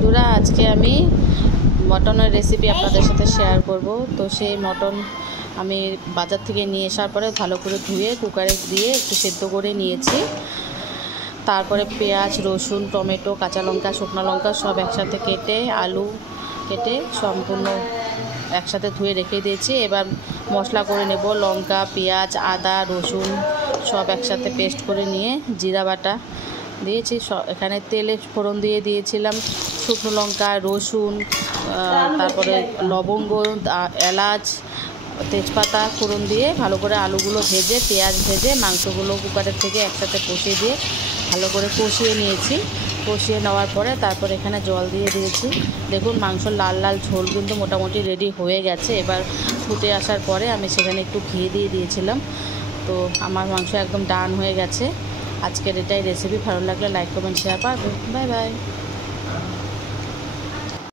বন্ধুরা, আজকে আমি মটনের রেসিপি আপনাদের সাথে শেয়ার করব। তো সেই মটন আমি বাজার থেকে নিয়ে আসার পরে ভালো করে ধুয়ে কুকারে দিয়ে একটু সেদ্ধ করে নিয়েছি। তারপরে পেঁয়াজ, রসুন, টমেটো, কাঁচা লঙ্কা, শুকনো লঙ্কা সব একসাথে কেটে, আলু কেটে সম্পূর্ণ একসাথে ধুয়ে রেখে দিয়েছি। এবার মশলা করে নেব। লঙ্কা, পেঁয়াজ, আদা, রসুন সব একসাথে পেস্ট করে নিয়ে জিরা বাটা দিয়েছি। এখানে তেলে ফোড়ন দিয়ে দিয়েছিলাম শুকনো লঙ্কা, রসুন, তারপরে লবঙ্গ, এলাচ, তেজপাতা ফোড়ন দিয়ে ভালো করে আলুগুলো ভেজে, পেঁয়াজ ভেজে মাংসগুলো কুকারের থেকে একসাথে কষিয়ে দিয়ে ভালো করে কষিয়ে নিয়েছি। কষিয়ে নেওয়ার পরে তারপর এখানে জল দিয়ে দিয়েছি। দেখুন মাংসর লাল লাল ঝোল কিন্তু মোটামুটি রেডি হয়ে গেছে। এবার ফুটে আসার পরে আমি সেখানে একটু ঘি দিয়ে দিয়েছিলাম। তো আমার মাংস একদম ডান হয়ে গেছে। আজকের এটাই রেসিপি। ভালো লাগলে লাইক, কমেন্ট, শেয়ার পাবেন। Bye bye.